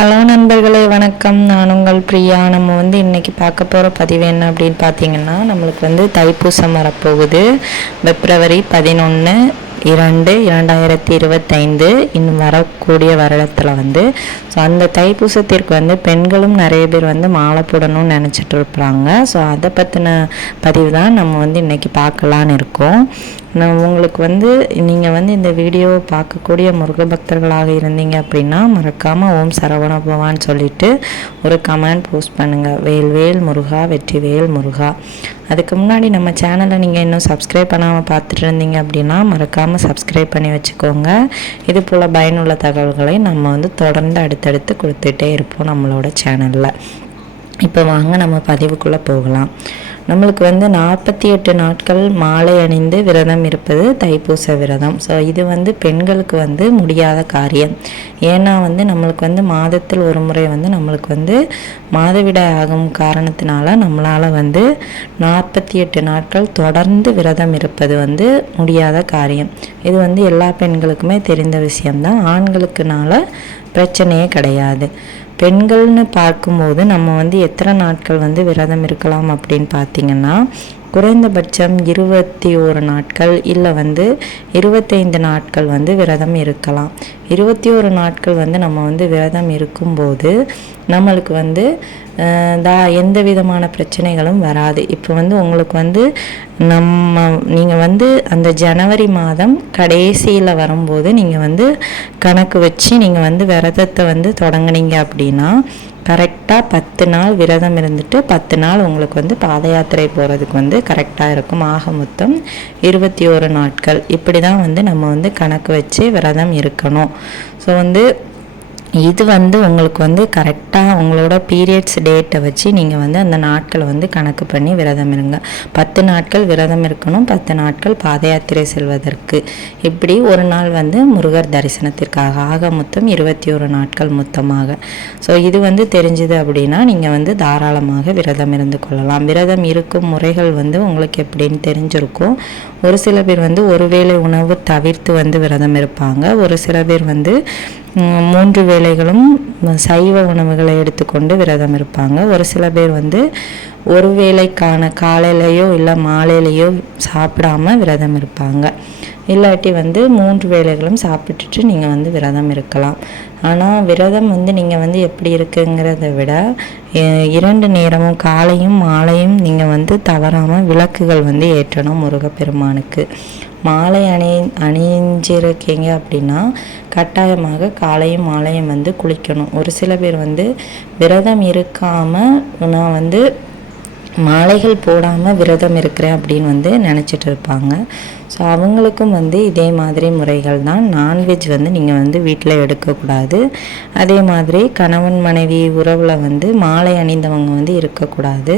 Hello நண்பர்களே, வணக்கம். நான் உங்கள் பிரியா. நம்ம இன்றைக்கி பார்க்க போகிற பதிவு என்ன அப்படின்னு பார்த்தீங்கன்னா, நம்மளுக்கு தைப்பூசம் வரப்போகுது. பிப்ரவரி 11, 2, 2025 இன்னும் வரக்கூடிய வருடத்தில் ஸோ அந்த தைப்பூசத்திற்கு பெண்களும் நிறைய பேர் மாலை போடணும்னு நினச்சிட்டு இருப்பாங்க. ஸோ அதை பற்றின பதிவு தான் நம்ம இன்றைக்கி பார்க்கலான்னு இருக்கோம். நான் உங்களுக்கு நீங்கள் இந்த வீடியோ பார்க்கக்கூடிய முருக பக்தர்களாக இருந்தீங்க அப்படின்னா மறக்காமல் ஓம் சரவண பவான்னு சொல்லிவிட்டு ஒரு கமெண்ட் போஸ்ட் பண்ணுங்கள். வேல்வேல் முருகா, வெற்றிவேல் முருகா. அதுக்கு முன்னாடி நம்ம சேனலை நீங்கள் இன்னும் சப்ஸ்கிரைப் பண்ணாமல் பார்த்துட்டு இருந்தீங்க அப்படின்னா மறக்காமல் சப்ஸ்கிரைப் பண்ணி வச்சுக்கோங்க. இது போல் பயனுள்ள தகவல்களை நம்ம தொடர்ந்து அடுத்தடுத்து கொடுத்துட்டே இருப்போம் நம்மளோட சேனலில். இப்போ வாங்க நம்ம பதிவுக்குள்ளே போகலாம். நம்மளுக்கு 48 நாட்கள் மாலை அணிந்து விரதம் இருப்பது தைப்பூச விரதம். ஸோ இது பெண்களுக்கு முடியாத காரியம். ஏன்னா நம்மளுக்கு மாதத்தில் ஒரு முறை நம்மளுக்கு மாதவிடாய் ஆகும் காரணத்தினால நம்மளால் 48 நாட்கள் தொடர்ந்து விரதம் இருப்பது முடியாத காரியம். இது எல்லா பெண்களுக்குமே தெரிந்த விஷயம்தான். ஆண்களுக்குனால பிரச்சனையே கிடையாது. பெண்கள்னு பார்க்கும்போது நம்ம எத்தனை நாட்கள் விரதம் இருக்கலாம் அப்படின்னு பார்த்தீங்கன்னா, குறைந்தபட்சம் 21 நாட்கள் இல்லை 25 நாட்கள் விரதம் இருக்கலாம். 21 நாட்கள் நம்ம விரதம் இருக்கும்போது நம்மளுக்கு எந்த விதமான பிரச்சனைகளும் வராது. இப்போ உங்களுக்கு நீங்கள் அந்த ஜனவரி மாதம் கடைசியில் வரும்போது நீங்கள் கணக்கு வச்சு நீங்கள் விரதத்தை தொடங்குனீங்க அப்படின்னா கரெக்டாக 10 நாள் விரதம் இருந்துட்டு 10 நாள் உங்களுக்கு பாத யாத்திரை போகிறதுக்கு கரெக்டாக இருக்கும். ஆக மொத்தம் 21 நாட்கள் இப்படி தான் நம்ம கணக்கு வச்சு விரதம் இருக்கணும். ஸோ இது உங்களுக்கு கரெக்டாக உங்களோட பீரியட்ஸ் டேட்டை வச்சு நீங்கள் அந்த நாட்களை கணக்கு பண்ணி விரதம் இருங்க. 10 நாட்கள் விரதம் இருக்கணும், 10 நாட்கள் பாத யாத்திரை செல்வதற்கு. இப்படி ஒரு நாள் முருகர் தரிசனத்திற்காக. ஆக மொத்தம் 21 நாட்கள் மொத்தமாக. ஸோ இது தெரிஞ்சுது அப்படின்னா நீங்கள் தாராளமாக விரதம் இருந்து கொள்ளலாம். விரதம் இருக்கும் முறைகள் உங்களுக்கு எப்படின்னு தெரிஞ்சிருக்கும். ஒரு சில பேர் ஒருவேளை உணவு தவிர்த்து விரதம் இருப்பாங்க. ஒரு சில பேர் 3 வேளைகளும் சைவ உணவுகளை எடுத்துக்கொண்டு விரதம் இருப்பாங்க. ஒரு சில பேர் ஒரு வேளைக்கான காலையிலையோ இல்லை மாலையிலையோ சாப்பிடாம விரதம் இருப்பாங்க. இல்லாட்டி 3 வேளைகளும் சாப்பிட்டுட்டு நீங்கள் விரதம் இருக்கலாம். ஆனால் விரதம் நீங்கள் எப்படி இருக்குங்கிறத விட 2 நேரமும் காலையும் மாலையும் நீங்கள் தவறாமல் விளக்குகள் ஏற்றணும் முருகப்பெருமானுக்கு. மாலை அணிஞ்சிருக்கீங்க அப்படின்னா கட்டாயமாக காலையும் மாலையும் குளிக்கணும். ஒரு சில பேர் விரதம் இருக்காமல் நான் மாலைகள் போடாமல் விரதம் இருக்கிறேன் அப்படின்னு நினச்சிட்டு இருப்பாங்க. ஸோ அவங்களுக்கும் இதே மாதிரி முறைகள் தான். நான்வெஜ் நீங்கள் வீட்டில் எடுக்கக்கூடாது. அதே மாதிரி கணவன் மனைவி உறவில் மாலை அணிந்தவங்க இருக்கக்கூடாது.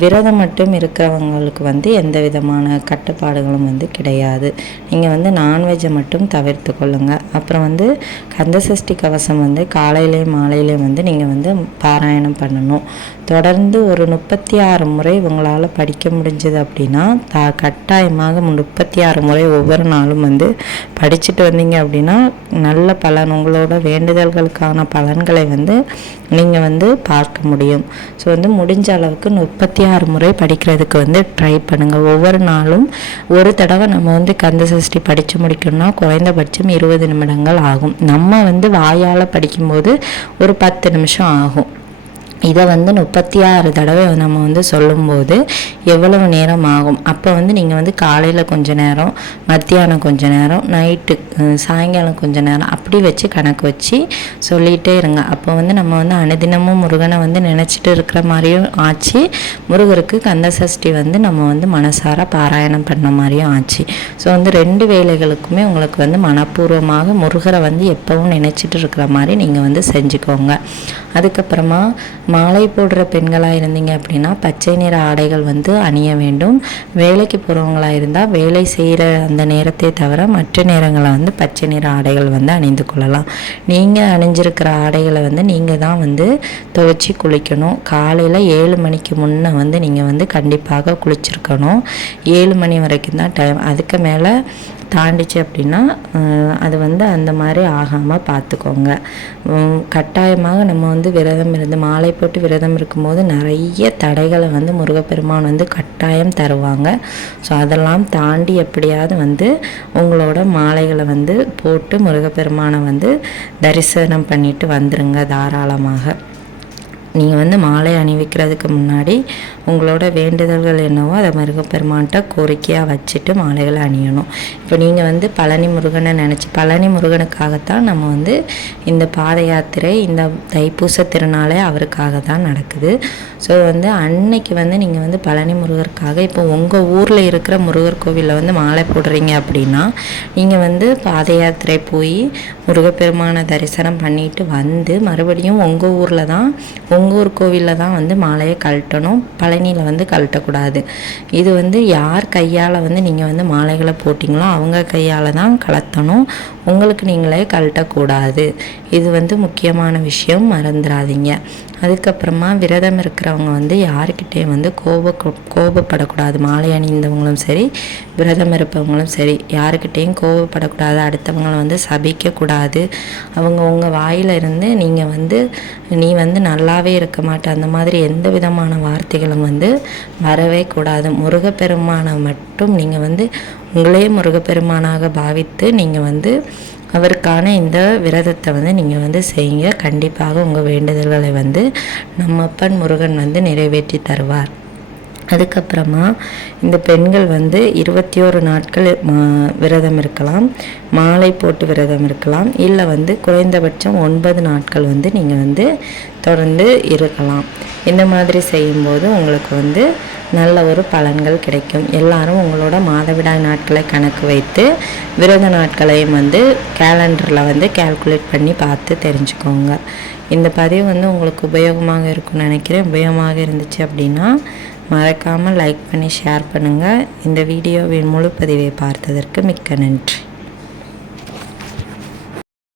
விரதம் மட்டும் இருக்கிறவங்களுக்கு எந்த விதமான கட்டுப்பாடுகளும் கிடையாது. நீங்கள் நான்வெஜ்ஜை மட்டும் தவிர்த்து கொள்ளுங்கள். அப்புறம் கந்தசஷ்டி கவசம் காலையிலேயும் மாலையிலேயும் நீங்கள் பாராயணம் பண்ணணும். தொடர்ந்து ஒரு 36 முறை உங்களால் படிக்க முடிஞ்சது அப்படின்னா கட்டாயமாக 36 முறை ஒவ்வொரு நாளும் படிச்சுட்டு வந்தீங்க அப்படின்னா நல்ல பலன், உங்களோட வேண்டுதல்களுக்கான பலன்களை நீங்கள் பார்க்க முடியும். ஸோ முடிஞ்ச அளவுக்கு 36 முறை படிக்கிறதுக்கு ட்ரை பண்ணுங்கள். ஒவ்வொரு நாளும் ஒரு தடவை நம்ம கந்த சஷ்டி படித்து முடிக்கணும்னா குறைந்தபட்சம் 20 நிமிடங்கள் ஆகும். நம்ம வாயால் படிக்கும்போது ஒரு 10 நிமிஷம் ஆகும். இதை 36 தடவை நம்ம சொல்லும்போது எவ்வளவு நேரம் ஆகும்? அப்போ நீங்கள் காலையில் கொஞ்சம் நேரம், மத்தியானம் கொஞ்சம் நேரம், நைட்டு சாயங்காலம் கொஞ்சம் நேரம் அப்படி வச்சு கணக்கு வச்சு சொல்லிகிட்டே இருங்க. அப்போ நம்ம அனுதினமும் முருகனை நினச்சிட்டு இருக்கிற மாதிரியும் ஆச்சு. முருகருக்கு கந்த சஷ்டி நம்ம மனசார பாராயணம் பண்ண மாதிரியும் ஆச்சு. ஸோ 2 வேளைகளுக்குமே உங்களுக்கு மனப்பூர்வமாக முருகரை எப்பவும் நினச்சிட்டு இருக்கிற மாதிரி நீங்கள் செஞ்சுக்கோங்க. அதுக்கப்புறமா மாலை போடுற பெண்களாக இருந்தீங்க அப்படின்னா பச்சை நிற ஆடைகள் அணிய வேண்டும். வேலைக்கு போகிறவங்களாக இருந்தால் வேலை செய்கிற அந்த நேரத்தை தவிர மற்ற நேரங்களை பச்சை நிற ஆடைகள் அணிந்து கொள்ளலாம். நீங்கள் அணிஞ்சிருக்கிற ஆடைகளை நீங்கள் தான் துவைச்சி குளிக்கணும். காலையில் 7 மணிக்கு முன்னே நீங்கள் கண்டிப்பாக குளிச்சிருக்கணும். 7 மணி வரைக்கும் தான் டைம். அதுக்கு மேலே தாண்டிச்சு அப்படின்னா அது வந்து அந்த மாதிரி ஆகாமல் பார்த்துக்கோங்க. கட்டாயமாக நம்ம வந்து விரதம் இருந்து மாலை போட்டு விரதம் இருக்கும்போது நிறைய தடைகளை வந்து முருகப்பெருமான் வந்து கட்டாயம் தருவாங்க. ஸோ அதெல்லாம் தாண்டி எப்படியாவது வந்து உங்களோட மாலைகளை வந்து போட்டு முருகப்பெருமானை வந்து தரிசனம் பண்ணிட்டு வந்துருங்க தாராளமாக. நீங்கள் வந்து மாலை அணிவிக்கிறதுக்கு முன்னாடி உங்களோட வேண்டுதல்கள் என்னவோ அதை முருகப்பெருமான்கிட்ட கோரிக்கையாக வச்சுட்டு மாலைகளை அணியணும். இப்போ நீங்கள் வந்து பழனி முருகனை நினச்சி பழனி முருகனுக்காகத்தான் நம்ம வந்து இந்த பாத யாத்திரை, இந்த தைப்பூச திருநாளே அவருக்காக தான் நடக்குது. ஸோ வந்து அன்னைக்கு வந்து நீங்கள் வந்து பழனி முருகருக்காக இப்போ உங்கள் ஊரில் இருக்கிற முருகர் கோவிலில் வந்து மாலை போடுறீங்க அப்படின்னா நீங்கள் வந்து பாத யாத்திரை போய் முருகப்பெருமானை தரிசனம் பண்ணிட்டு வந்து மறுபடியும் உங்கள் ஊரில் தான் உங்கள் ஊர் கோவிலில் தான் வந்து மாலையை கழட்டணும். பழனியில் வந்து கழட்டக்கூடாது. இது வந்து யார் கையால் வந்து நீங்கள் வந்து மாலைகளை போட்டிங்களோ அவங்க கையால் தான் கலத்தணும். உங்களுக்கு நீங்களே கழட்டக்கூடாது. இது வந்து முக்கியமான விஷயம், மறந்துடாதீங்க. அதுக்கப்புறமா விரதம் இருக்கிறவங்க வந்து யாருக்கிட்டேயும் வந்து கோபப்படக்கூடாது. மாலை அணிந்தவங்களும் சரி, விரதம் இருப்பவங்களும் சரி, யாருக்கிட்டேயும் கோபப்படக்கூடாது. அடுத்தவங்களை வந்து சபிக்கக்கூடாது. அவங்க வாயில் இருந்து நீங்கள் வந்து நீ வந்து நல்லாவே இருக்க மாட்டே அந்த மாதிரி எந்த விதமான வார்த்தைகளும் வந்து வரவே கூடாது. முருகப்பெருமானை மட்டும் நீங்கள் வந்து உங்களே முருகப்பெருமானாக பாவித்து நீங்கள் வந்து அவருக்கான இந்த விரதத்தை வந்து நீங்கள் வந்து செய்யுங்க. கண்டிப்பாக உங்கள் வேண்டுதல்களை வந்து நம்ம அப்பன் முருகன் வந்து நிறைவேற்றி தருவார். அதுக்கப்புறமா இந்த பெண்கள் வந்து 21 நாட்கள் விரதம் இருக்கலாம், மாலை போட்டு விரதம் இருக்கலாம், இல்லை வந்து குறைந்தபட்சம் 9 நாட்கள் வந்து நீங்கள் வந்து தொடர்ந்து இருக்கலாம். இந்த மாதிரி செய்யும்போது உங்களுக்கு வந்து நல்ல ஒரு பலன்கள் கிடைக்கும். எல்லாரும் உங்களோட மாதவிடாய் நாட்களை கணக்கு வைத்து விரத நாட்களையும் வந்து கேலண்டரில் வந்து கால்குலேட் பண்ணி பார்த்து தெரிஞ்சுக்கோங்க. இந்த பதிவு வந்து உங்களுக்கு உபயோகமாக இருக்கும்னு நினைக்கிறேன். உபயோகமாக இருந்துச்சு அப்படின்னா மறக்காமல் லைக் பண்ணி ஷேர் பண்ணுங்கள். இந்த வீடியோவின் முழு பதிவை பார்த்ததற்கு மிக்க நன்றி.